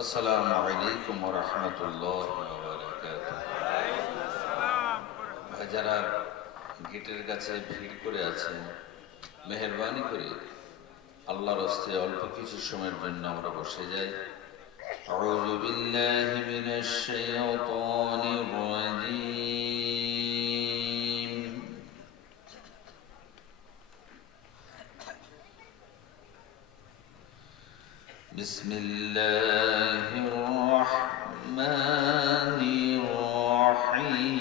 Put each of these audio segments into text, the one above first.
আসসালামু আলাইকুম ওয়া রাহমাতুল্লাহি ওয়া বারাকাতুহু। যারা গেটের কাছে ভিড় করে আছেন, মেহেরবানি করে আল্লাহর রাস্তায় অল্প কিছু সময়ের জন্য আমরা বসে যাই। আউযু বিল্লাহি মিনাশ শাইতানির রাজীম। বিসমিল্লাহির রাহমানির রাহিম।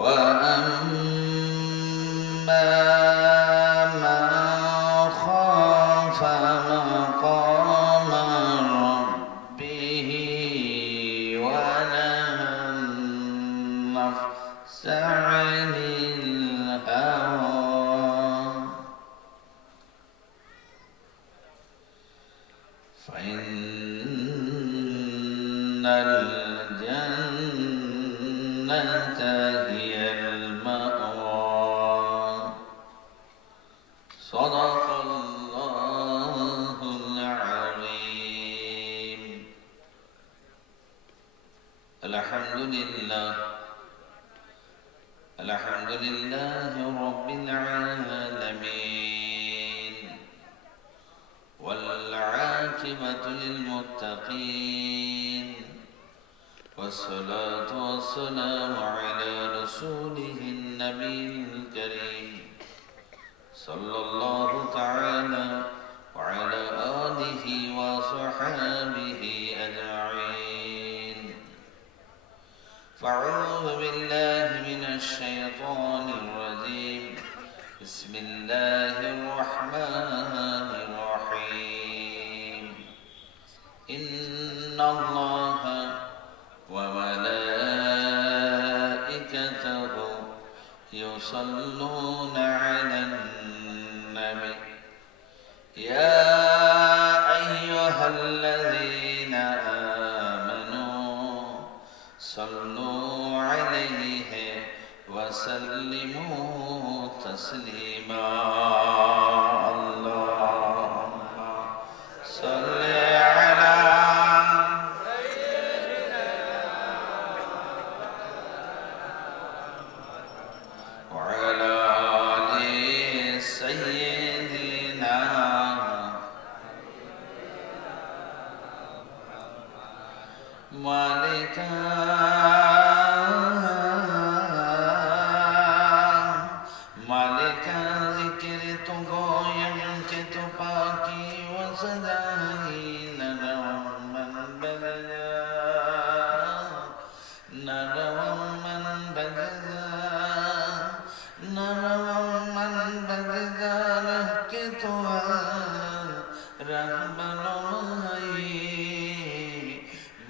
وأما من خاف مقام ربه ونهى النفس عن الهوى فإن الجنة هي المأوى. صدق الله العظيم. الحمد لله رب العالمين، والعاقبة للمتقين، والصلاة والسلام على رسوله النبي الكريم صلى الله تعالى وعلى آله وصحابه أجمعين. فأعوذ بالله من الشيطان الرجيم. بسم الله الرحمن الرحيم. إن الله وملائكته يصلون على النبي يا أيها الذين آمنوا صلوا عليه وسلموا تسليما. اللهم صل على وعلى آل سيدنا مالك ذكر تو گویم کہ تو پاکی و سجائی نرم من بجا نرم من بجا نرم من بجا رہ کے تو رہبنائی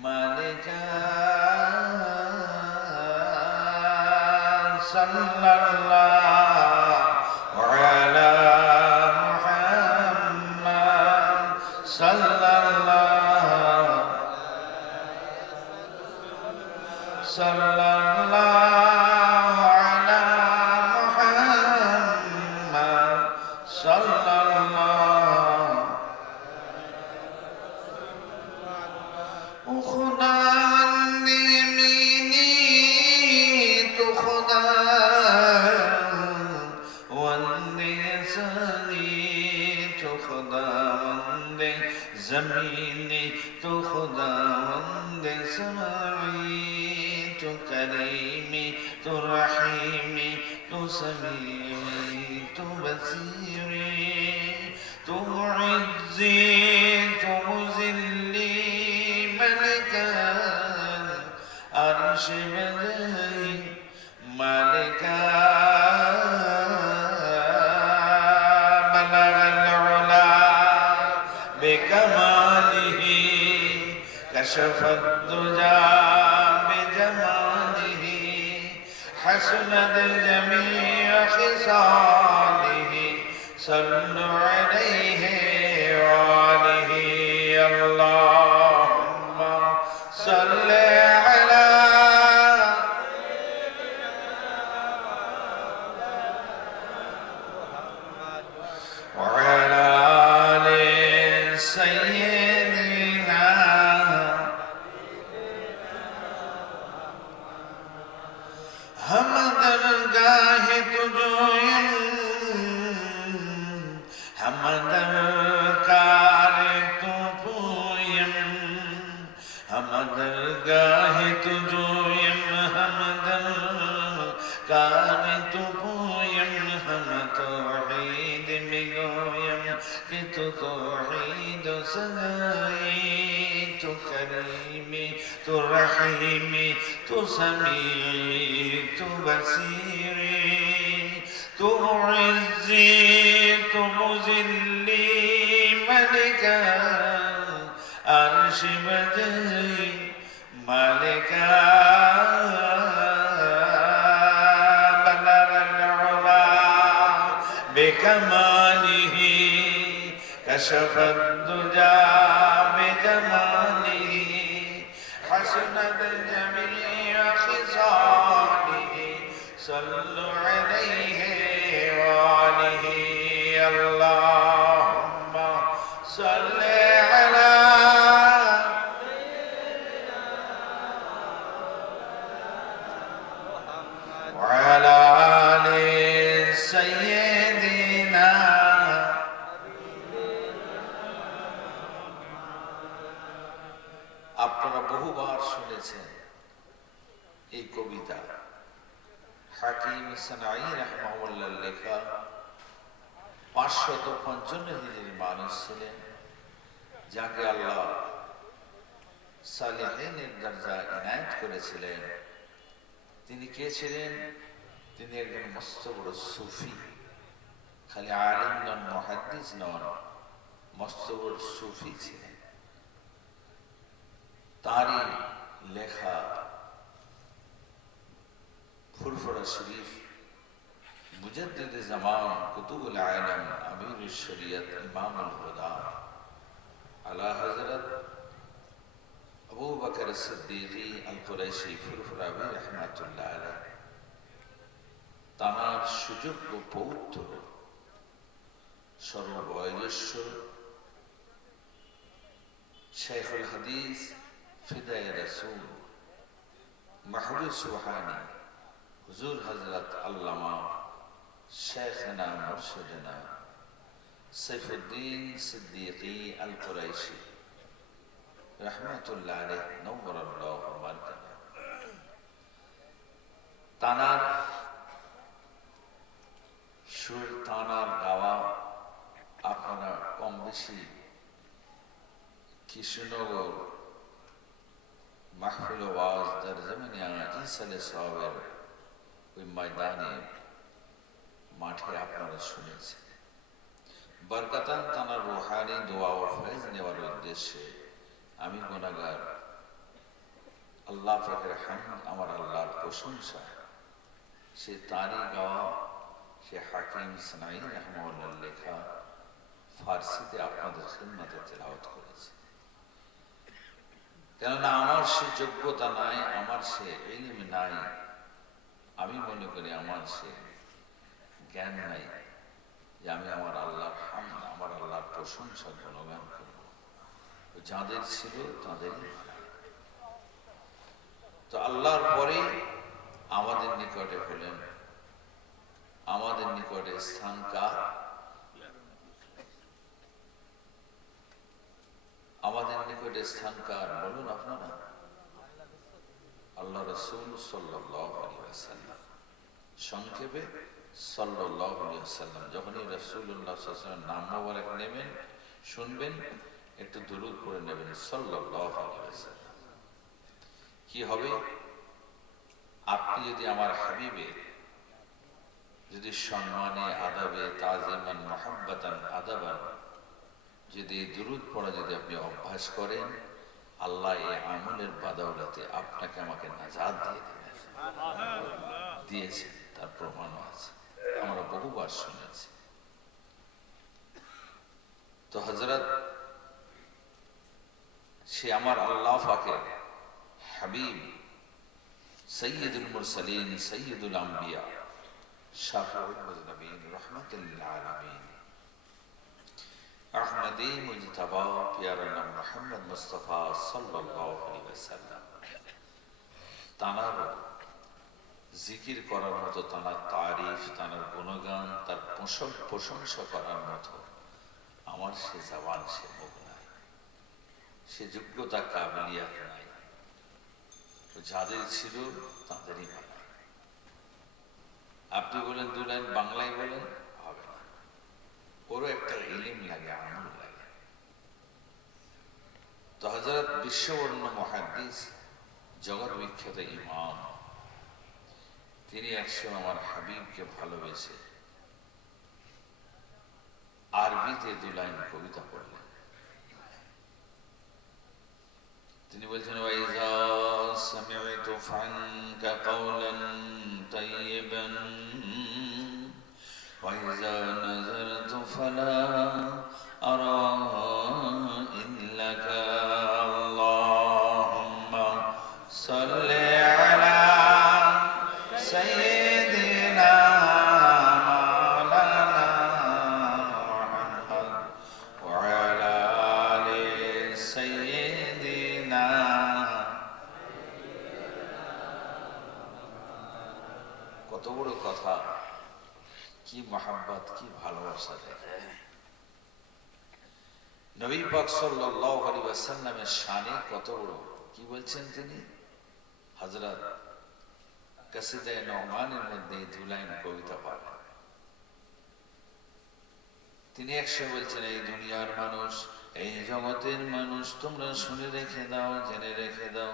مالکا صلی اللہ على محمد صلى الله على محمد صلى الله. خدا نیمینی تو خدا وندے سنی تو خدا وندے زمینی تو خدا وندے سمائی تو کریمی تو رحیمی تو سمیعی تو بصیری تو عزی تو مذلی ملکا عرش بدائی مالکا بلغ العلا بكماله كشف الدجى بجماله حسنت جميع خصاله صلوا عليه وآله. اللهم صل على हम दरगाह तुझोयम हम दरकार तू पूयम हम दरगाह तुझोयम हम दरकार तू पूयम हम तौहीद में गोयम कि तू तौहीद सगाई तू करीमी तू रहीमी तू समीई तू बसीरी तू मुइज़्ज़ी तू मुज़िल्ली मलिका अर्श बजई मलिका बलगल उला बिकमालिही कशफत दुजा बिजमालिही हसनत जमीअ खिसालिही सल्लु अलैहि व आलिहि अल्लाहुम्मा सल्लि अला व अला आलि सय्यिदिना। আপনারা বহুবার শুনেছেন এই কবিতা, হাকিম সানাঈ রাহমাহুল্লাহর লেখা। 555 হিজরি মানুষ ছিলেন, যাকে আল্লাহ সালেহিনের দরজা ইনায়েত করেছিলেন। তিনি কে ছিলেন? তিনি একজন মস্ত বড় সুফি, খালি আলিম নন, মুহাদ্দিস নন, মস্ত বড় সুফি ছিলেন। তারই লেখা ফুরফুরা শরীফ মুজাদ্দিদ জামান কুতুবুল আলম আমিরুশ শরিয়ত ইমামুল হুদা আলা হযরত আবু বকর সিদ্দিকী আল কুরাইশি ফুরফুরাবি রাহমাতুল্লাহ আলাইহি, তার সুযোগ্য পৌত্র সর্ববয়োজ্যেষ্ঠ শাইখুল হাদিস ফিদায়ে রাসূল মাহবুব সুবহানী হুজুর হযরত আল্লামা শেখনা মুর্শিদনা সাইফুদ্দিন সিদ্দিকী আল কুরাইশি রাহমাতুল্লাহ আলাইহি নওয়ারাল্লাহু মারকানা। তানার সুর, তানার গাওয়া আপনারা কম বেশি কৃষ্ণনগর মাহফিল ওয়াজ দার জামিয়া ইসালে সাহেবের ওই ময়দানে মাঠে আপনারা শুনেছেন। বরকতান তানার রুহানি দোয়া ও ফয়েজ নেওয়ার উদ্দেশ্যে আমি গুনাহগার, আল্লাহ পাকের হামদ, আমার আল্লাহর প্রশংসা, সে তারই গাওয়া, সে হাকিম সানাঈ রাহমাহুল্লাহর লেখা ফার্সিতে আপনাদের খিদমতে তেলাওয়াত করেছে। কেননা আমার সে যোগ্যতা নাই, আমার সে ইলম নাই, আমি মনে করি আমার সে জ্ঞান নাই যে আমি আমার আল্লাহর হামদ, আমার আল্লাহর প্রশংসা গুণগান করব। যাদের ছিল তাদেরই। তো আল্লাহর পরে আমাদের নিকটে হলেন, আমাদের নিকটে স্থান কার? আমাদের নিকটে স্থান কার বলুন আপনারা? আল্লাহ রাসূল সাল্লাল্লাহু আলাইহি ওয়াসাল্লাম। সংক্ষেপে সাল্লাল্লাহু আলাইহি ওয়াসাল্লাম। যখনই রাসূলুল্লাহ সাল্লাল্লাহু আলাইহি ওয়াসাল্লামের নাম মোবারক নেবেন, শুনবেন, একটু দুরূদ পড়ে নেবেন, সাল্লাল্লাহু আলাইহি ওয়াসাল্লাম। কি হবে? আপনি যদি আমার হাবিবের যদি সম্মানে, আদাবে, তাজিমান, মুহাব্বাতান, আদাবান যদি দুরূদ পড়া যদি আপনি অভ্যাস করেন, আল্লাহ এই আমলের বাদাওলাতে আপনাকে আমাকে নাজাত দিয়ে দেবেন, দিয়েছেন, তার প্রমাণও আছে, আমরা বহুবার শুনেছি। তো হযরত সে আমার আল্লাহ পাকের হাবিব, সৈয়দুল মুরসালিন, সৈয়দুল আম্বিয়া, শাফিউল মুজনবিন, রাহমাতুল লিল আলামিন, আহমদী মুজতবা, প্যারা নাম মুহাম্মদ মুস্তাফা সাল্লাল্লাহু আলাইহি ওয়াসাল্লাম। তানার জিকির করার মতো, তার তারিফ, তার গুণগান, তার প্রশংসা করার মতো আমার সে জবান, সে মুখ নাই, সে যোগ্যতা কাবিলিয়াত নাই। যাদের ছিল তাদেরই ভালো। আপনি বলেন 2 লাইন বাংলায় বলেন, হবে না, ওরও একটা ইলম লাগে, আমল লাগে। তো হযরত বিশ্ববর্ণ মুহাদ্দিস, জগৎ বিখ্যাত ইমাম, তিনি একসময় আমার হাবিবকে ভালোবেসে আরবিতে 2 লাইন কবিতা পড়লেন। তিনি বলছেন, ওয়াইজা সামি'তু ফানকা কওলান তাইয়িবান ওয়াইজা নাযারতু ফালা আরা ইল্লাকা আল্লাহুম্মা সাল্লি আলা সাইয়্যিদিনা মাওলানা মুহাম্মদ ওয়া আলা আলি সাইয়্যিদিনা। কত বড় কথা, কি মহব্বত, কি ভালোবাসা দেখে। নবী পাক সাল্লাল্লাহু আলাইহি ওয়াসাল্লামের শানে কত বড়, কি বলছেন তিনি? হযরত কাসিদায়ে নুমানের মধ্যে 2 লাইন কবিতা পাবেন। তিনি একসময় বলছেন, এই দুনিয়ার মানুষ, এই জগতের মানুষ, তোমরা শুনে রেখে দাও, জেনে রেখে দাও,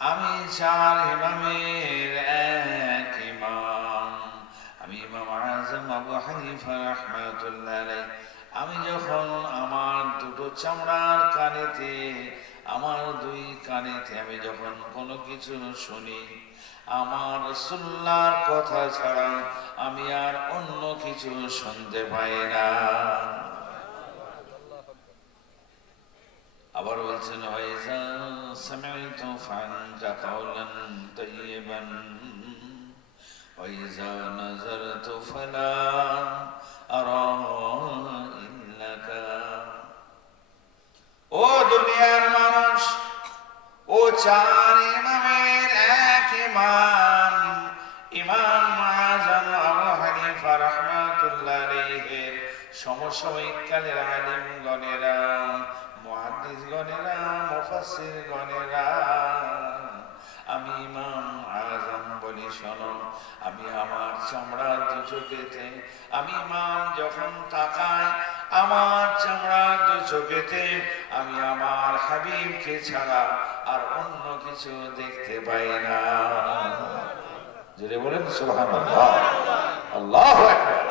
আমি 4 ইমামের এক ইমাম, আমি ইমাম আযম আবু হানিফা রাহমাতুল্লাহ আলাইহি। আমি যখন আমার 2 চামড়ার কানেতে, আমার 2 কানেতে আমি যখন কোনো কিছু শুনি, আমার রাসূলুল্লাহর কথা ছাড়া আমি আর অন্য কিছু শুনতে পাই না। আবার বলছেন, ওয়াইজা সামি'তু ফানকা কওলান তাইয়িবান ওয়াইজা নাযারতু ফালা আরা ইল্লাকা। ও দুনিয়ার মানুষ, ও 4 ইমামের এক ইমাম, ইমাম আযম আবু হানিফা রাহমাতুল্লাহ আলাইহির সমসাময়িক কালের আলেম গণেরা, মুহাদ্দিস গণেরা, মুফাসসির গণেরা, আমি ইমাম আযম বলি, শোনো, আমি আমার চামড়ার 2 চোখেতে, আমি ইমাম যখন তাকাই, আমার চামড়ার 2 চোখেতে আমি আমার হাবিবকে ছাড়া আর অন্য কিছু দেখতে পাই না। জোরে বলেন সুবহানাল্লাহ, আল্লাহু আকবার।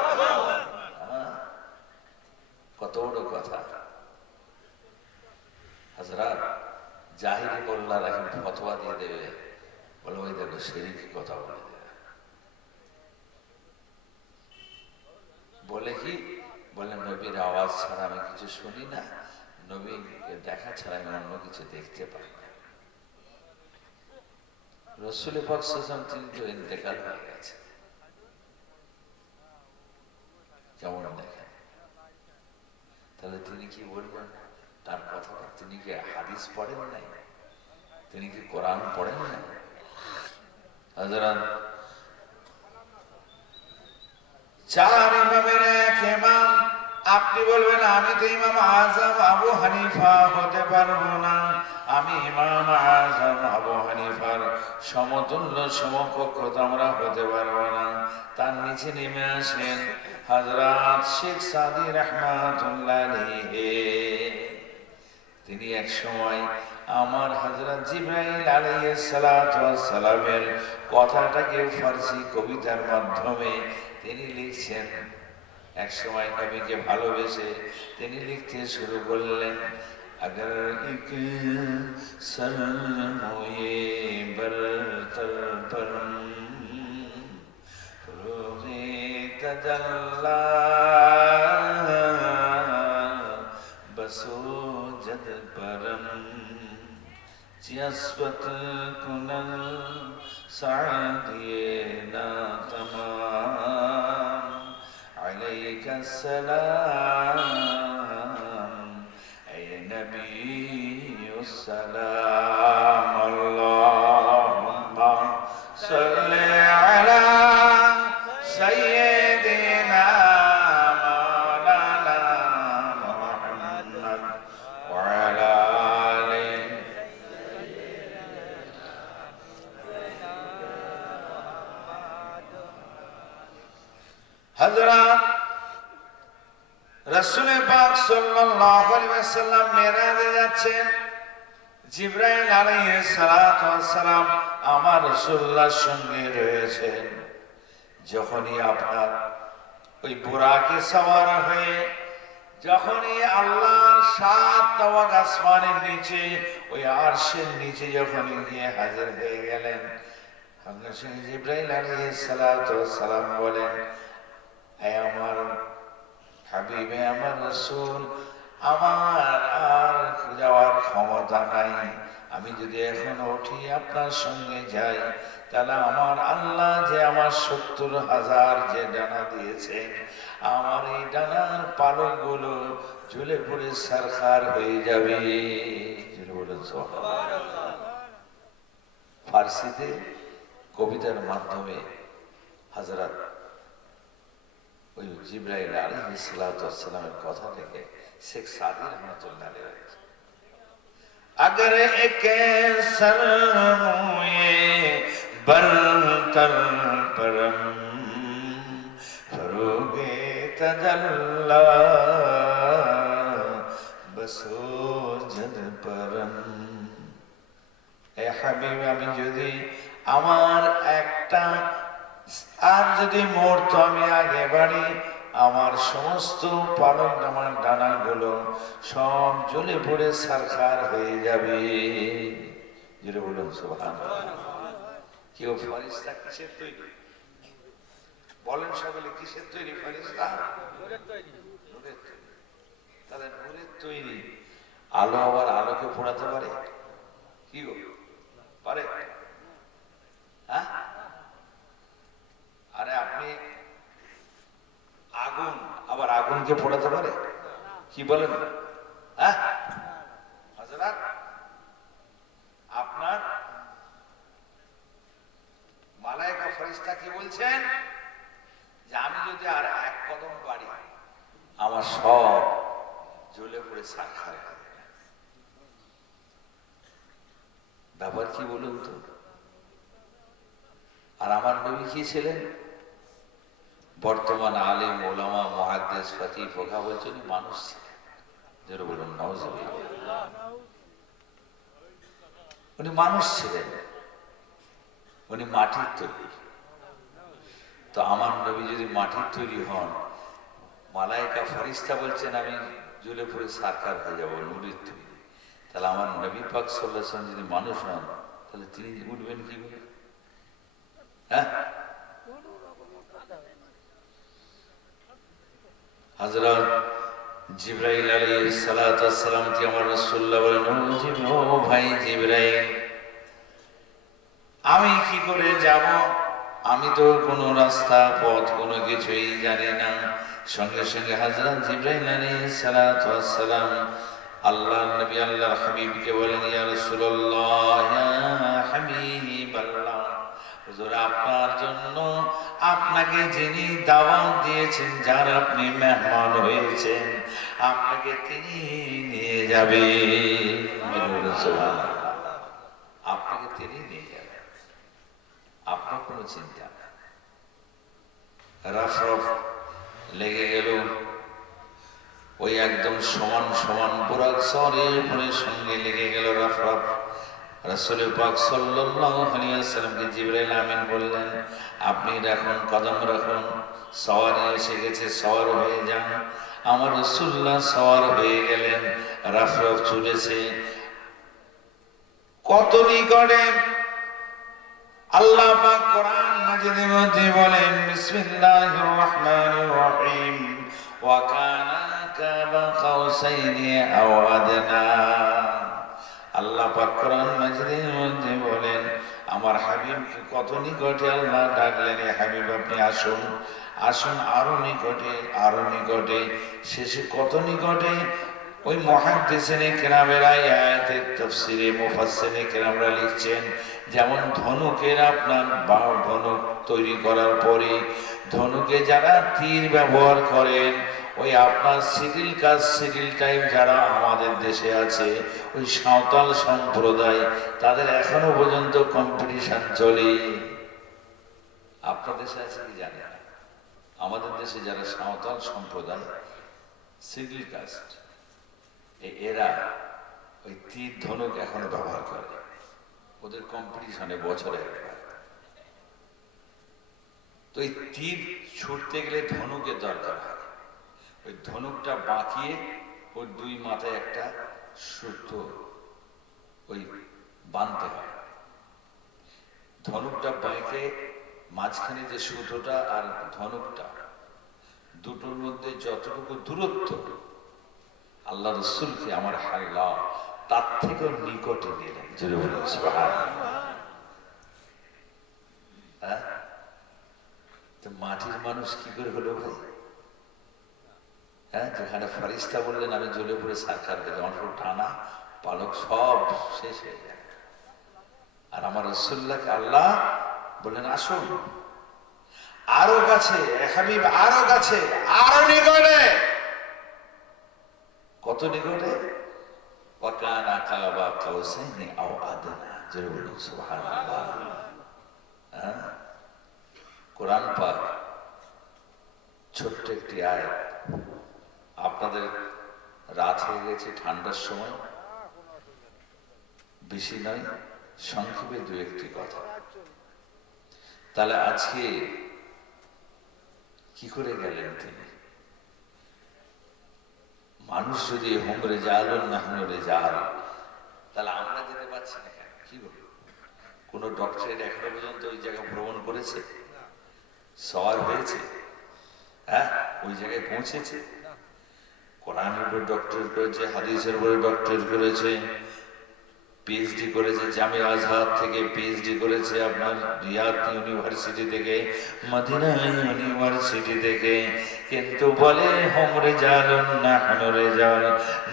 কত বড় কথা। হযরত জাহিরি মোল্লারা এখন ফতোয়া দিয়ে দেবে, বলে ওই দেখো শিরকি কথা বলে দেবে। বলে কি? বলে নবীর আওয়াজ ছাড়া আমি কিছু শুনি না, নবীকে দেখা ছাড়া আমি অন্য কিছু দেখতে পাই না। রাসূল পাক সাল্লাল্লাহু আলাইহি ওয়াসাল্লাম তিনি তো ইন্তেকাল হয়ে গেছে, কেমন দেখেন? তাহলে তিনি কি বলবেন তার কথাটা? তিনি কি হাদিস পড়েন নাই? তিনি কি কোরআন পড়েন নাই? হযরত 4 ইমামের এক ইমাম, আপনি বলবেন আমি তো ইমাম আযম আবু হানিফা হতে পারবো না, আমি ইমাম আযম আবু হানিফার সমতুল্য সমকক্ষ তো আমরা হতে পারবো না। তার নিচে নেমে আসেন হযরত শেখ সাদি রাহমাতুল্লাহ আলাইহি। তিনি এক সময় আমার হযরত জিবরাইল আলাইহিস সালাতু ওয়াস সালামের কথাটাকে ফারসি কবিতার মাধ্যমে তিনি লিখছেন। এক সময় নবীকে ভালোবেসে তিনি লিখতে শুরু করলেন, अगर एक सरमोए बरतर पर रोज़े तजल्ला बसो जद परम चियस्वत कुनल सादिए ना तमाम अलैका सलाम नबी सलाम अल्लाहुम्मा হযরত রাসূল পাক সাল্লাল্লাহু আলাইহি ওয়াসাল্লাম মেরাজে যাচ্ছেন। জিবরাইল আলাইহিস সালাতু ওয়াস সালাম আমার রাসূলুল্লাহর সঙ্গে রয়েছেন। যখনই আপনার ওই বুরাকে সওয়ার হয়ে যখনই আল্লাহর সাত তাওয়াক আসমানের নিচে ওই আরশের নিচে যখনই গিয়ে হাজির হয়ে গেলেন, সঙ্গে সঙ্গে জিবরাইল আলাইহিস সালাতু ওয়াস সালাম বলেন, হে আমার হাবিব, আমার রাসূল, আমার আর যাওয়ার ক্ষমতা নাই। আমি যদি এখন উঠি আপনার সঙ্গে যাই, তাহলে আমার আল্লাহ যে আমার ৭০,০০০ যে ডানা দিয়েছেন, আমার এই ডানার পালকগুলো ঝুলে পড়ে সারখার হয়ে যাবে। ফার্সিতে কবিতার মাধ্যমে হযরত ওই জিবরাইল আলাইহিস সালাতু ওয়াস সালামের কথা থেকে শেখ সাদি রহমাতুল্লাহ আলাইহি, अगर एक सरमुए बरतर परम फरोगे तजल्ला बसो जद परम। ए হাবিব, আমি যদি আমার একটা আর যদি মুহূর্ত আমি আগে বাড়ি, আমার সমস্ত পালক আমার ডানাগুলো সব জ্বলে পড়ে সারখার হয়ে যাবে। যেটা বলুন সুবহানাল্লাহ। কেউ ফেরেশতা কিসের তৈরি বলেন? সকলে কিসের তৈরি? ফেরেশতা নূরের তৈরি। তাহলে নূরের তৈরি আলো আবার আলোকে পোড়াতে পারে? কি গো, পারে? হ্যাঁ, আরে আপনি আগুন আবার আগুনকে পোড়াতে পারে? কি বলেন? হ্যাঁ হযরত, আপনার মালায়েকা ফেরেশতা কি বলছেন যে আমি যদি আর এক কদম বাড়ি, আমার সব জ্বলে পড়ে সারখার হবে। ব্যাপার কি বলুন তো? আর আমার নবী কি ছিলেন? বর্তমান আলেম, ওলামা, মুহাদ্দিস, ফকিহ, ফুকাহা বলছেন মানুষ ছিলেন। যেটা বলুন নাউজুবিল্লাহ। উনি মানুষ ছিলেন, উনি মাটির তৈরি। তো আমার নবী যদি মাটির তৈরি হন, মালায়েকা ফেরেশতা বলছেন আমি জ্বলে পড়ে সারখার হয়ে যাবো, নূরের তৈরি, তাহলে আমার নবী পাক সাল্লাল্লাহু আলাইহি ওয়াসাল্লাম যদি মানুষ হন, তাহলে তিনি উঠবেন কি করে? হ্যাঁ, হযরত জিবরাইল আলাইহিস সালাতু ওয়াস সালাম কে আমার রাসূলুল্লাহ বলেন, ও ভাই জিবরাইল, আমি কি করে যাব? আমি তো কোনো রাস্তা পথ কোনো কিছুই জানি না। সঙ্গে সঙ্গে হযরত জিবরাইল আলাইহিস সালাতু ওয়াস সালাম আল্লাহর নবী আল্লাহর হাবিবকে বলেন, ইয়া রাসূলুল্লাহ, ইয়া হাবিবাল্লাহ, হুজুর আপনার জন্য আপনাকে যিনি দাওয়াত দিয়েছেন, যার আপনি মেহমান হয়েছেন, আপনাকে তিনি নিয়ে যাবে। আপনাকে তিনি নিয়ে যাবে, আপনার কোনো চিন্তা না। রফ রফ লেগে গেল, ওই একদম সমান সমান বুরাক সওয়ারের উপরে সঙ্গে লেগে গেল রফ রফ। রাসূল পাক সাল্লাল্লাহু আলাইহি ওয়াসাল্লামকে জিবরাইল আমিন বললেন, আপনি রাখুন, কদম রাখুন, সওয়ারি এসে গেছে, সওয়ার হয়ে যান। আমার রাসূলুল্লাহ সওয়ার হয়ে গেলেন, রফ রফ ছুটেছে। কত নিকটে! আল্লাহ পাক কোরআন মাজিদের মধ্যে বলেন, বিসমিল্লাহির রহমানির রহিম, ওয়া কানা কাবা কাউসাইনি আও আদনা। আল্লাহ পাক কোরআন মাজিদের মধ্যে বলেন, আমার হাবিবকে কত নিকটে আল্লাহ ডাকলেন, হে হাবিব আপনি আসুন, আসুন, আরো নিকটে, আরো নিকটে। শেষে কত নিকটে? ওই মুহাদ্দিসিনে কেরামেরা আয়াতের তাফসীরে মুফাসসিরিনে কেরামরা লিখছেন, যেমন ধনুকের আপনার ধনুক তৈরি করার পরে ধনুকে যারা তীর ব্যবহার করেন, ওই আপনার সিডিল কাজ, সিডিল টাইপ যারা আমাদের দেশে আছে, ওই সাঁওতাল সম্প্রদায়, তাদের এখনো পর্যন্ত কম্পিটিশন চলে। আপনার দেশে আছে কি জানি না, আমাদের দেশে যারা সাঁওতাল সম্প্রদায় সিডল কাস্ট, এরা ওই তীর ধনুক এখনো ব্যবহার করে। ওদের কম্পিটিশনে বছরে একবার। তো এই তীর ছুটতে গেলে ধনুকের দরকার হয়। ওই ধনুকটা বাঁকিয়ে ওই দুই মাথায় একটা সুতো ওই বাঁধতে হয়। ধনুকটা বাঁকে মাঝখানে যে সুতোটা আর ধনুকটা দুটোর মধ্যে যতটুকু দূরত্ব, আল্লাহ রসুলকে আমার হাল্লা তার থেকেও নিকটে নিলেন। জোরে বলুন সুবহানাল্লাহ। হ্যাঁ, তো মাটির মানুষ কি করে হলো ভাই? হ্যাঁ, যেখানে ফারিস্তা বললেন আমি জ্বলে পড়ে সাক্ষাৎ দিলাম, আমার টানা পালক সব শেষ হয়ে যায়। আর আমার রসুল্লাহকে আল্লাহ বললেন আসুন আরো কাছে, হাবিব আরো কাছে, আরো নিকটে। কত নিকটে? ওয়াকানা কাবা কাউসাইনি আও আদনা। জোরে বলুন সুবহানাল্লাহ। হ্যাঁ, কোরআন পাক ছোট্ট একটি আয়াত। আপনাদের রাত হয়ে গেছে, ঠান্ডার সময়, বেশি নয়, সংক্ষেপে দু একটি কথা। তাহলে আজকে কি করে গেলেন তিনি? মানুষ যদি হোম রেজাল নাহনু রেজাল, তাহলে আমরা যেতে পারছি না কেন? কি বলবো? কোন ডক্টরেট এখনো পর্যন্ত ওই জায়গায় ভ্রমণ করেছে? সওয়ার হয়েছে? হ্যাঁ, ওই জায়গায় পৌঁছেছে? কোরআনের উপর ডক্টরেট করেছে, হাদিসের উপরে ডক্টরেট করেছে, পিএইচডি করেছে, জামিয়া আজহার থেকে পিএইচডি করেছে, আপনার রিয়াদ ইউনিভার্সিটি থেকে, মদিনা ইউনিভার্সিটি থেকে, কিন্তু বলে হোম রেজালুন নাহনু রেজাল,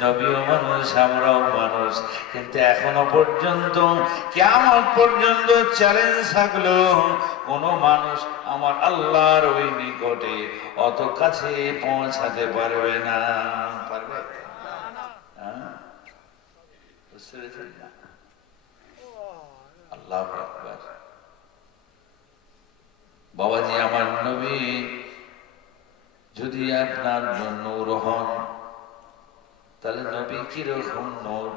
নবীও মানুষ আমরাও মানুষ। কিন্তু এখনো পর্যন্ত কিয়ামত পর্যন্ত চ্যালেঞ্জ থাকলো, কোন মানুষ আমার আল্লাহর ওই নিকটে অত কাছে পৌঁছাতে পারবে না। পারবে? হ্যাঁ, বুঝতে পেরেছেন না? আল্লাহু আকবার। বাবাজি, আমার নবী যদি আপনার নূর হন, তাহলে নবী কিরকম নূর?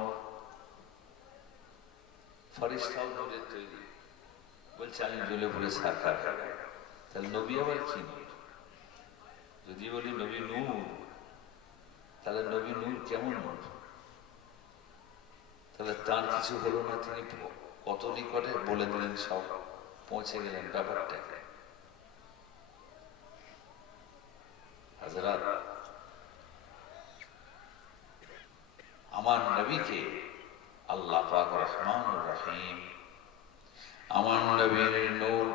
ফেরেশতাও নূরের তৈরি। বলছে আমি জ্বলে পড়ে সাক্ষাৎ করব, তাহলে নবী আবার কি নূর? যদি বলি নবী নূর, তাহলে নবী নূর কেমন নূর? তাহলে তার কিছু হলো না, তিনি কত নিকটে বলে দিলেন, সব পৌঁছে গেলেন। ব্যাপারটা হযরত আমার নবীকে আল্লাহ পাক রহমানুর রহিম, আমার নবীর নূর,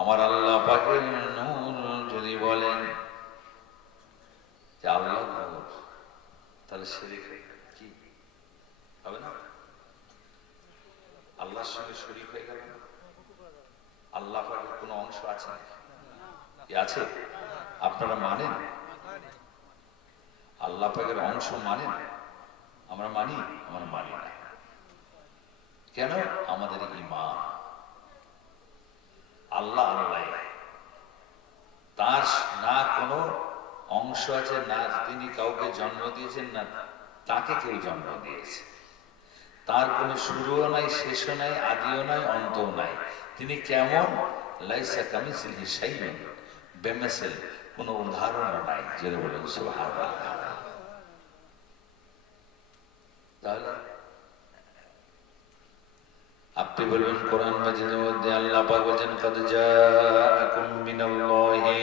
আমার আল্লাহ পাকের নূর যদি বলেন যে আল্লাহ নূর, তাহলে শিরক কি হবে না? আল্লাহর সঙ্গে শরীক হয়ে গেল। আল্লাহ পাকের কোনো অংশ আছে নাকি? আছে? আপনারা মানেন? আল্লাহ পাকের অংশ মানেন? আমরা মানি? আমরা মানি না। কেন? আমাদের ঈমান আল্লাহ আল্লাহ, তার না কোনো অংশ আছে, না তিনি কাউকে জন্ম দিয়েছেন, না তাকে কেউ জন্ম দিয়েছে। তার কোনো শুরুও নাই, শেষও নাই, আদিও নাই, অন্তও নাই। তিনি কেমন? লাইসা কামিসলিহি শাইউন, বেমিসাল, কোনো উদাহরণ নাই। জেনে বলেন সুবহানাল্লাহ। তাহলে আপনি বলবেন কোরআন মাজিদের মধ্যে আল্লাহ পাক বলেন কাদ জাআকুম মিনাল্লাহি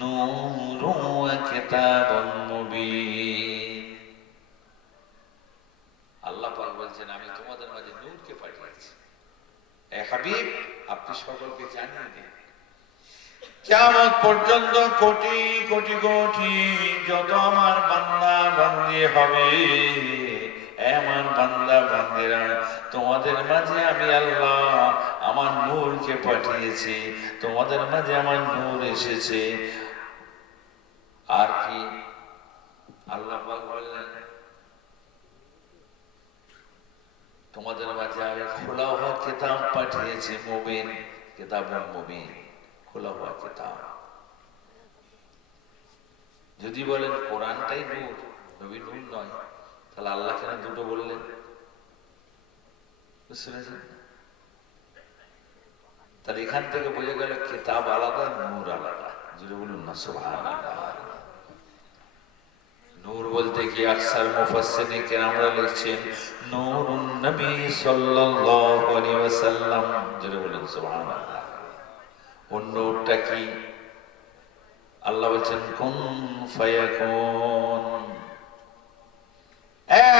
নূরুন ওয়া কিতাবুম মুবিন। আল্লাহ পাক বলেন আমি তোমাদের মাঝে নূরকে পাঠিয়েছি। এ হাবিব, আপনি সকলকে জানিয়ে দিন, কিয়ামত পর্যন্ত কোটি কোটি কোটি যত আমার বান্দা বান্দি হবে, এমন বান্দা বান্দিরা, তোমাদের মাঝে আমি আল্লাহ আমার নূরকে পাঠিয়েছি, তোমাদের মাঝে আমার নূর এসেছে। আর কি আল্লাহ পাক বললেন, তোমাদের মাঝে আমি খোলা হওয়া কিতাব পাঠিয়েছি, মুবিন, কিতাবুল মুবিন, খোলা হওয়া কিতাব। যদি বলেন কোরআনটাই নূর, নবী নূর নয়, তাহলে আল্লাহ কেন দুটো বললেন? বুঝতে পেরেছেন? তাহলে এখান থেকে বোঝা গেল কিতাব আলাদা, নূর আলাদা। যদি বলুন না সুবহানাল্লাহ। নূর বলতে কি আকসার মুফাসসিরিন কেরামরা লিখছেন নূরুন নবী সাল্লাল্লাহু আলাইহি ওয়াসাল্লাম। যদি বলুন সুবহানাল্লাহ। ওর নূরটা কি? আল্লাহ বলছেন কুন ফায়াকুন।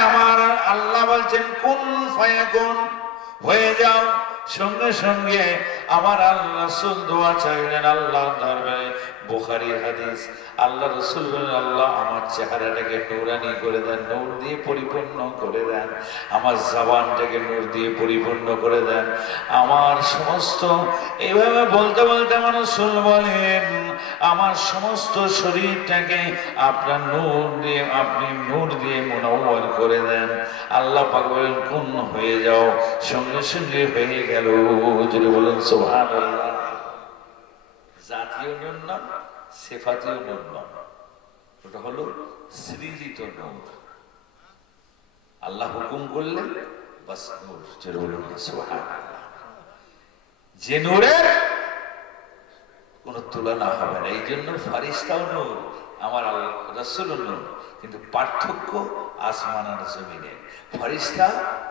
আমার আল্লাহ বলছেন কুন ফায়াকুন, হয়ে যাও। সঙ্গে সঙ্গে আমার আল্লাহ রাসূল দোয়া চাইলেন আল্লাহ দরবারে। বুখারী হাদিস, আল্লাহ রাসূল বলেন আল্লাহ আমার চেহারাটাকে নূরানি করে দেন, নূর দিয়ে পরিপূর্ণ করে দেন। আমার জবানটাকে নূর দিয়ে পরিপূর্ণ করে দেন। আমার সমস্ত, এইভাবে বলতে বলতে আমার রাসূল বলেন আমার সমস্ত শরীরটাকে আপনার নূর দিয়ে, আপনি নূর দিয়ে মুনাওয়ার করে দেন। আল্লাহ পাক বলেন কুন হয়ে যাও, সঙ্গে সঙ্গে হয়ে গেল। যদি বলেন সুবহানাল্লাহ। জাতীয় নূর নয়, সিফাতীয় নূর নয়, ওটা হলো সৃজিত নূর। আল্লাহ হুকুম করলেন বাস নূর। যদি বলেন সুবহানাল্লাহ। যে নূরের কোন তুলনা হবে না। এই জন্য ফারিস্তাও নূর, আমার আল্লাহ রাসূলও নূর, কিন্তু পার্থক্য আসমান আর জমিনে। ফারিস্তা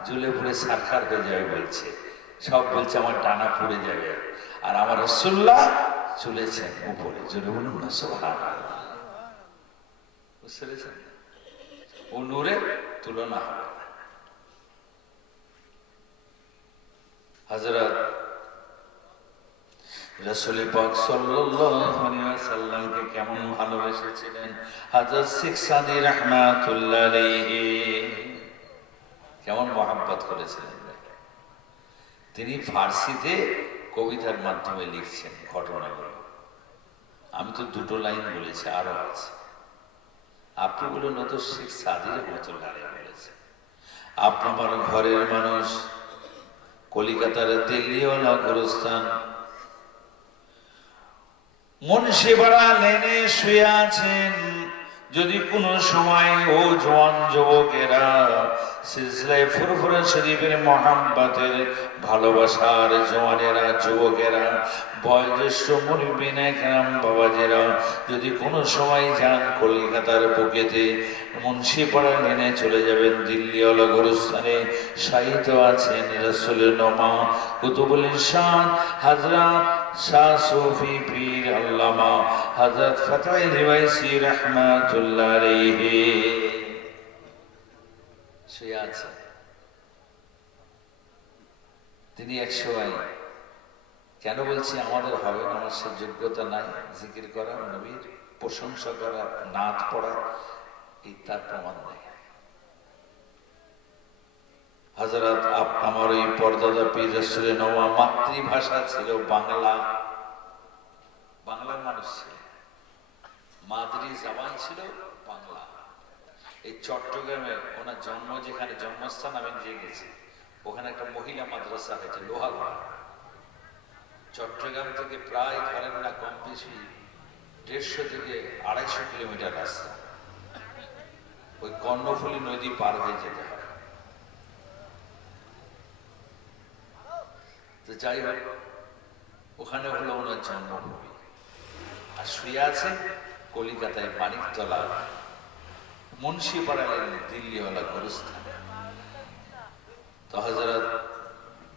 জ্বলে পুড়ে সারখার হয়ে যাবে বলছে, সব বলছে আমার ডানা পুড়ে যাবে, আর আমার রাসূলুল্লাহ চলেছেন উপরে। জোরে বলুন না সুবহানাল্লাহ। বুঝতে পেরেছেন? ও নূরের তুলনা হবে না। হযরত রাসূল পাক সাল্লাল্লাহু আলাইহি ওয়াসাল্লামকে কেমন ভালোবেসেছিলেন হযরত শেখ সাদী রাহমাতুল্লাহ আলাইহি, কেমন মহব্বত করেছিলেন। তিনি ফার্সিতে কবিতার মাধ্যমে লিখছেন ঘটনাগুলো। আমি তো দুটো লাইন বলেছি, আরো আছে। আপনি বলুন তো শেখ সাদী রাহমাতুল্লাহ আলাইহি বলেছেন আপনার ঘরের মানুষ কলিকাতার দিল্লিওয়ালা গোরস্থান মুন্সিপাড়া লেনে শুয়ে আছেন। যদি কোনো সময় ও জওয়ান যুবকেরা সিলসিলায়ে ফুরফুরা শরীফের মহব্বতের ভালোবাসার জওয়ানেরা, যুবকেরা, বয়োজ্যেষ্ঠ মুরব্বিন একরাম বাবাজিরা যদি কোনো সময় যান কলকাতার বুকেতে মুন্সিপাড়া লেনে চলে যাবেন, দিল্লিওয়ালা গোরস্থানে শায়িত আছেন রাসূলের নমা কুতুবুল ইরশাদ হযরত শাহ সুফি পীর আল্লামা হযরত ফতহ রিভাইসি রাহমাতুল্লাহ আলাইহি শুয়ে আছেন। তিনি এক সময়, কেন বলছি আমাদের হবে না, আমার সে যোগ্যতা নাই জিকির করা, নবীর প্রশংসা করা, নাত পড়া, এই তার প্রমাণ নেই। হযরত আমার এই পর্দাদা পীর রাসূলের নওয়া মাতৃভাষা ছিল বাংলা, বাংলার মানুষ ছিল, মাদ্রি জবান ছিল বাংলা। এই চট্টগ্রামে ওনার জন্ম, যেখানে জন্মস্থান আমি নিয়ে গেছি, ওখানে একটা মহিলা মাদ্রাসা হয়েছে লোহাগড়া। চট্টগ্রাম থেকে প্রায় ধরেন না কম বেশি 150 থেকে 250 কিলোমিটার রাস্তা। ওই কর্ণফুলী নদী পার হয়ে যেতে হয়। তো যাই হোক, ওখানে হলো ওনার জন্মভূমি। আর শুয়ে আছে কলিকাতায় মানিকতলা মুন্সিপাড়া লেনে দিল্লিওয়ালা গোরস্থান। তো হযরত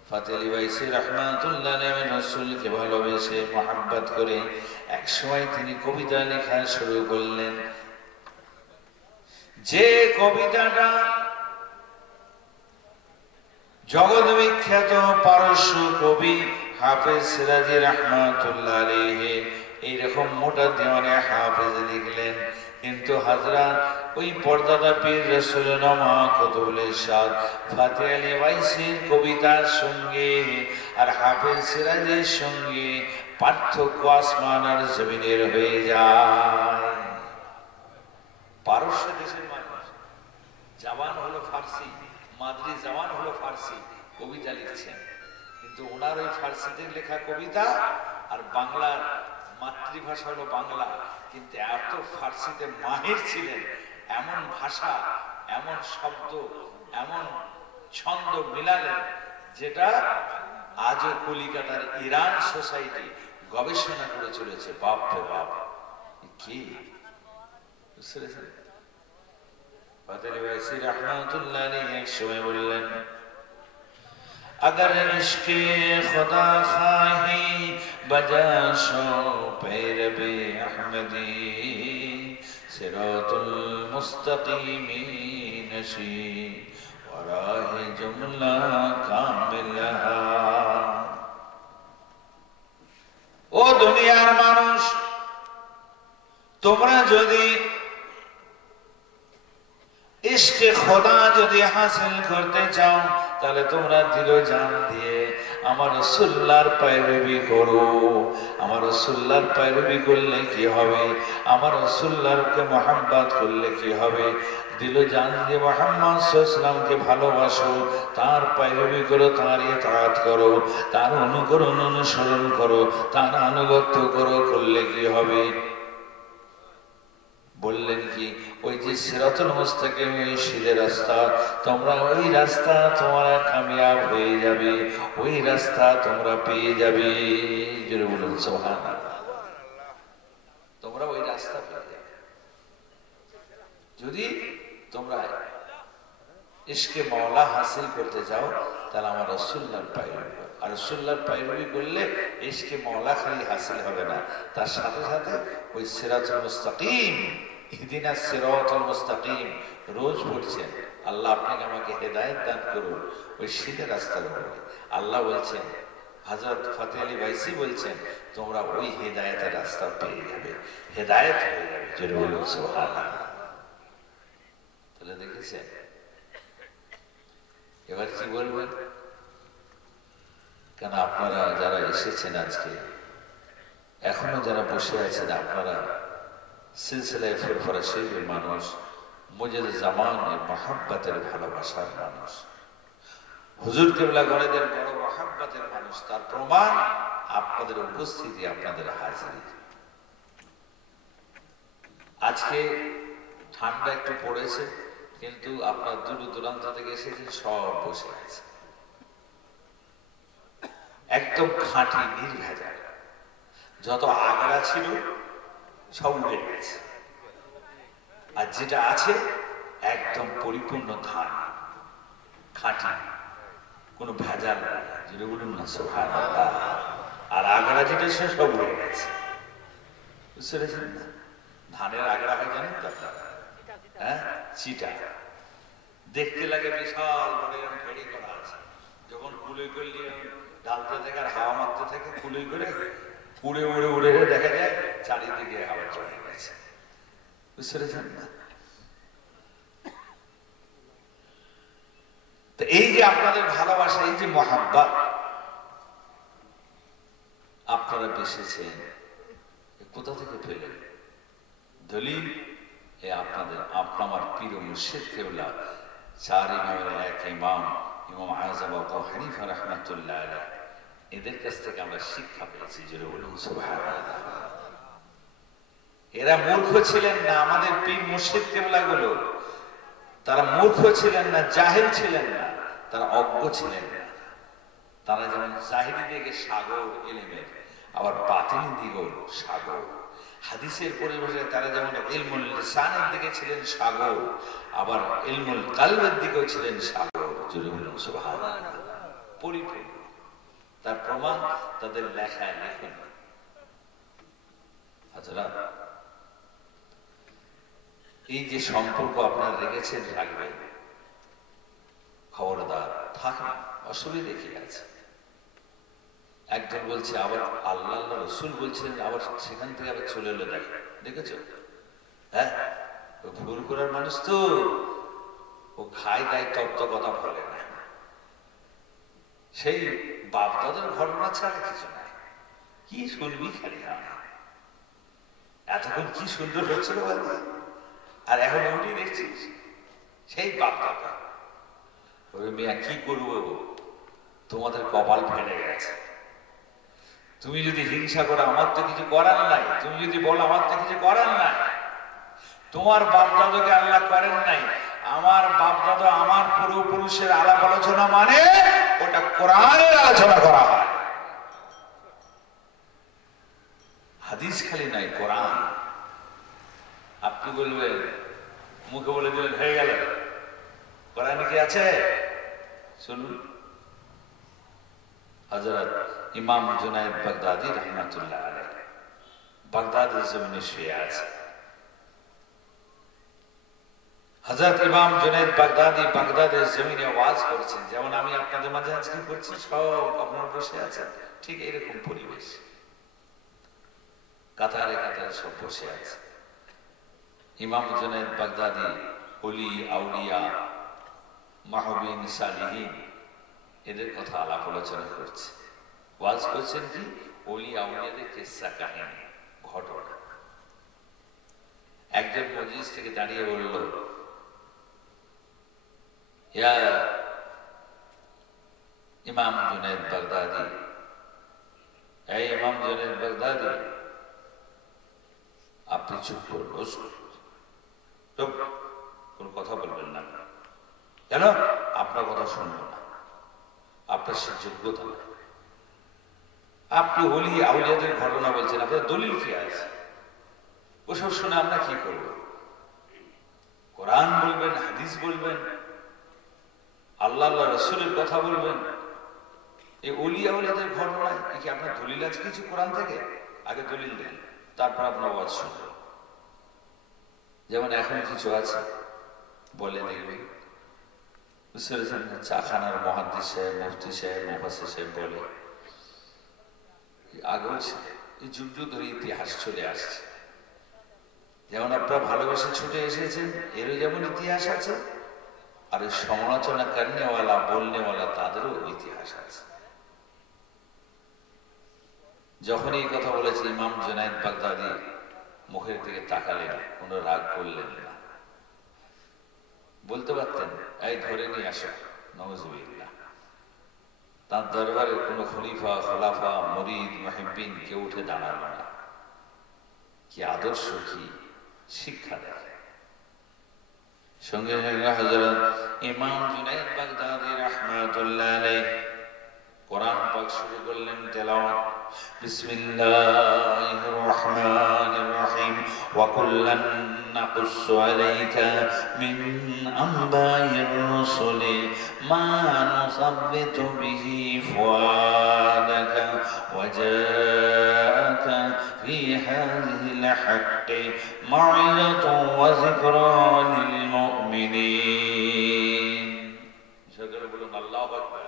ফতহ রিভাইসি রাহমাতুল্লাহ আলাইহি রাসূলকে ভালোবেসে মহব্বত করে একসময় তিনি কবিতা লেখা শুরু করলেন। যে কবিতাটা জগৎ বিখ্যাত পারস্য কবি হাফেজ সিরাজি রাহমাতুল্লাহ আলাইহি এইরকম মোটা দেওয়ানে হাফেজ লিখলেন, কিন্তু হযরত ওই পর্দাদা পীর রাসূলের নমা কুতুবুল ইরশাদ ফতহ রিভাইসির কবিতার সঙ্গে আর হাফেজ সিরাজের সঙ্গে পার্থক্য আসমান আর জমিনের হয়ে যায়। পারস্য দেশের মানুষ, জবান হলো ফার্সি, মাদ্রি জবান হলো ফার্সি, কবিতা লিখছেন, কিন্তু ওনার ওই ফার্সিতে লেখা কবিতা আর বাংলার মাতৃভাষা হলো বাংলা, কিন্তু এত ফার্সিতে মাহির ছিলেন, এমন ভাষা, এমন শব্দ, এমন ছন্দ মিলালেন, যেটা আজও কলিকাতার ইরান সোসাইটি গবেষণা করে চলেছে। বাপ রে বাপ, কি পাতালি ভাইসি রহমাতুল্লাহ আলাইহি এক সময় বললেন, अगर इश्क़ खुदा खाही बजाशो पैरबे अहमदी सिरातुल मुस्तकीमी नशी वराहे जुमला कामिलहा। ओ दुनियार मानुष, তোমরা যদি ইশকে খোদা যদি হাসিল করতে চাও, তাহলে তোমরা দিল জান দিয়ে আমার রাসূলুল্লাহর पैरवी করো। আমার রাসূলুল্লাহর पैरवी করলে কি হবে? আমার রাসূলুল্লাহকে মোহাম্মত করলে কি হবে? দিল জান দিয়ে মুহাম্মদ সাল্লাল্লাহু আলাইহি ওয়াসাল্লামকে ভালোবাসো, তার पैरवी করো, তার ইতাআত করো, তার অনুকরণ অনুসরণ করো, তার আনুগত্য করো। করলে কি হবে? বললেন কি, ওই যে সিরাতুল মুস্তাকিম, ওই সিধে রাস্তা, তোমরা ওই রাস্তা তোমরা কামিয়াব হয়ে যাবে, ওই রাস্তা তোমরা পেয়ে যাবে। জোরে বলুন সুবহানাল্লাহ। তোমরা ওই রাস্তা পেয়ে যাবে যদি তোমরা ইশকে মাওলা হাসিল করতে চাও, তাহলে আমার রাসূলুল্লাহর पैरवी করো। আর রাসূলুল্লাহর पैरवी করলে ইশকে মাওলা খালি হাসিল হবে না, তার সাথে সাথে ওই সিরাতুল মুস্তাকিম, ইহদিনাস সিরাতাল মুস্তাকিম রোজ পড়ছেন, আল্লাহ আপনাকে আমাকে হেদায়েত দান করুন ওই সিধে রাস্তার উপরে। আল্লাহ বলছেন, হযরত ফতেহ আলী ভাইসি বলছেন, তোমরা ওই হেদায়েতের রাস্তা পেয়ে যাবে, হেদায়েত হয়ে যাবে। জোরে বলুন সুবহানাল্লাহ। তাহলে দেখেছেন, এবার কি বলবেন? কেন আপনারা যারা এসেছেন আজকে, এখনো যারা বসে আছেন, আপনারা সিলসিলায়ে ফুরফুরা শরীফের মানুষ, মুজাদ জামানের মহব্বতের ভালোবাসার মানুষ, হুজুর কিবলা গণেদের বড় মহব্বতের মানুষ। তার প্রমাণ আপনাদের উপস্থিতি, আপনাদের হাজিরি। আজকে ঠান্ডা একটু পড়েছে, কিন্তু আপনার দূর দূরান্ত থেকে এসেছেন, সব বসে আছে একদম খাঁটি নির্ভেজাল। যত আগড়া ছিল সব উড়ে গেছে, আর যেটা আছে একদম পরিপূর্ণ ধান, খাঁটি, কোনো ভেজাল নাই। যেটা বলুন না সুবহানাল্লাহ। আর আগড়া যেটা সে সব উড়ে গেছে, বুঝতে পেরেছেন না? ধানের আগড়া হয় জানেন তো আপনারা? হ্যাঁ, চিটা দেখতে লাগে বিশাল বড়, এরকম ফেরি করা আছে। যখন কুলে করলে ডালতে থেকে আর হাওয়া মারতে থেকে কুলে করে উড়ে উড়ে উড়ে দেখা যায় চারিদিকে হাওয়া চলে গেছে, বুঝতে পেরেছেন না? তো এই যে আপনাদের ভালোবাসা, এই যে মহাব্বত আপনারা বেসেছেন, কোথা থেকে পেলেন? দলিল আপনাদের আপনার প্রিয় মুর্শিদ কেবলা, চার ইমামের এক ইমাম, ইমাম আযম আবু হানিফা রাহমাতুল্লাহ আলাইহি, এদের কাছ থেকে আমরা শিক্ষা পেয়েছি। জোরে বলুন সুবহানাল্লাহ। এরা মূর্খ ছিলেন না, আমাদের পীর মুর্শিদ কেবলা গুলো, তারা মূর্খ ছিলেন না, জাহিল ছিলেন না, তারা অজ্ঞ ছিলেন না। তারা যেমন জাহিরি দিকে সাগর ইলমের, আবার বাতিনি দিকেও সাগর। হাদিসের পরিবেশে তারা যেমন ইলমুল লিসানের দিকে ছিলেন সাগর, আবার ইলমুল কলবের দিকেও ছিলেন সাগর। জোরে বলুন সুবহানাল্লাহ। পরিপূর্ণ। তার প্রমাণ তাদের লেখায় লেখেন। হযরত, এই যে সম্পর্ক আপনারা রেখেছেন, রাখবেন, খবরদার থাকেন, অসুবিধা কি আছে? একজন বলছে, আবার আল্লাহ আল্লাহ রসুল বলছেন, আবার সেখান থেকে আবার চলে এলো। দেখেছ? হ্যাঁ, ভুল করার মানুষ তো, ও খায় দায় তত্ত্ব কথা বলে না, সেই বাপ দাদার ঘটনা ছাড়া কিছু নাই। কি শুনবি খালি? এতক্ষণ কি সুন্দর হচ্ছিল বলবি, আর এখন উঠি দেখছিস সেই বাপ দাদা। ওই মেয়া কি করবো, তোমাদের কপাল ফেলে গেছে, তুমি যদি হিংসা করো আমার তো কিছু করার নাই, তুমি যদি বলো আমার তো কিছু করার নাই। তোমার বাপ দাদাকে আল্লাহ করেন নাই, আমার বাপ দাদা আমার পূর্বপুরুষের আলাপ আলোচনা মানে ওটা কোরআনের আলোচনা করা হয়। হাদিস খালি নাই, কোরআন। আপনি বলবেন, মুখে বলে দিলেন হয়ে গেল, কোরআনে কি আছে? শুনুন, হযরত ইমাম জুনায়েদ বাগদাদী রাহমাতুল্লাহ আলাইহি বাগদাদের জমিনে শুয়ে আছে। হযরত ইমাম জুনায়েদ বাগদাদী বাগদাদের জমিনে ওয়াজ করছেন, যেমন আমি আপনাদের মাঝে আজকে করছি, সব আপনারা বসে আছেন, ঠিক এরকম পরিবেশ, কাতারে কাতারে সব বসে আছে। ইমাম জুনায়েদ বাগদাদী ওলি আউলিয়া মাহবিন সালিহিন এদের কথা আলাপ আলোচনা করছে, ওয়াজ করছেন কি ওলি আউলিয়াদের কিসসা কাহিনী ঘটনা। একজন মজলিস থেকে দাঁড়িয়ে বলল, ইয়া ইমাম জুনায়েদ বাগদাদী, এই ইমাম জুনায়েদ বাগদাদী, আপনি চুপ করুন, চুপ, কোন কথা বলবেন না। কেন? আপনার কথা শুনবো না, আপনার সে যোগ্যতা না। আপনি ওলি আউলিয়াদের ঘটনা বলছেন, আপনার দলিল কি আছে? ওসব শুনে আমরা কি করবো? কোরআন বলবেন, হাদিস বলবেন, আল্লাহ আল্লাহ রাসূলের কথা বলবেন। এই ওলি আউলিয়াদের ঘটনায় কি আপনার দলিল আছে কিছু কোরআন থেকে? আগে দলিল দেন, তারপর আপনার ওয়াজ শুনবেন। যেমন এখন কিছু আছে বলে দেখবেন, চাখানার মুহাদ্দিস সাহেব, মুফতি সাহেব, মুফাসসির সাহেব বলে, আগেও ছিল, এই যুগ যুগ ধরে ইতিহাস চলে আসছে। যেমন আপনারা ভালোবেসে ছুটে এসেছেন, এরও যেমন ইতিহাস আছে, আর এই সমালোচনা করনেওয়ালা বলনেওয়ালা তাদেরও ইতিহাস আছে। যখন এই কথা বলেছে ইমাম জুনায়েদ বাগদাদী মুখের দিকে তাকালেন, কোনো রাগ করলেন না, বলতে পারতেন এই ধরে নিয়ে আসো, নাউযুবিল্লাহ। তার দরবারে কোনো খলিফা, খোলাফা, মুরিদ, মুহিব্বিন কেউ উঠে দাঁড়ালো না। কি আদর্শ, কি শিক্ষা দেয়। সঙ্গে সঙ্গে হযরত ইমাম জুনায়েদ বাগদাদী রাহমাতুল্লাহ আলাইহি কোরআন পাক শুরু করলেন তেলাওয়াত। বিসমিল্লাহির রহমানির রহিম। ওয়া কুল্লান নাকুসসু আলাইকা মিন আনবাইর রাসূলি মা নুসাব্বিতু বিহি ফুআদাকা ওয়া জাআকা ফি হাযিহিল হাক্কি মাউইযাতুন ওয়া যিকরা লিল মুমিনিন। সকলে বলুন আল্লাহু আকবার।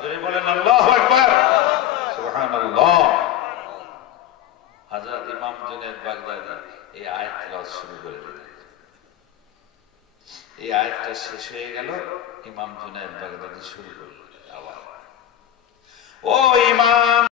জোরে বলেন আল্লাহু আকবার, সুবহানাল্লাহ। হযরত ইমাম জুনায়েদ বাগদাদী এই আয়াত তেলাওয়াত শুরু করে দিলেন। এই আয়াতটা শেষ হয়ে গেল, ইমাম জুনায়েদ বাগদাদী শুরু করলেন আবার, ও ইমাম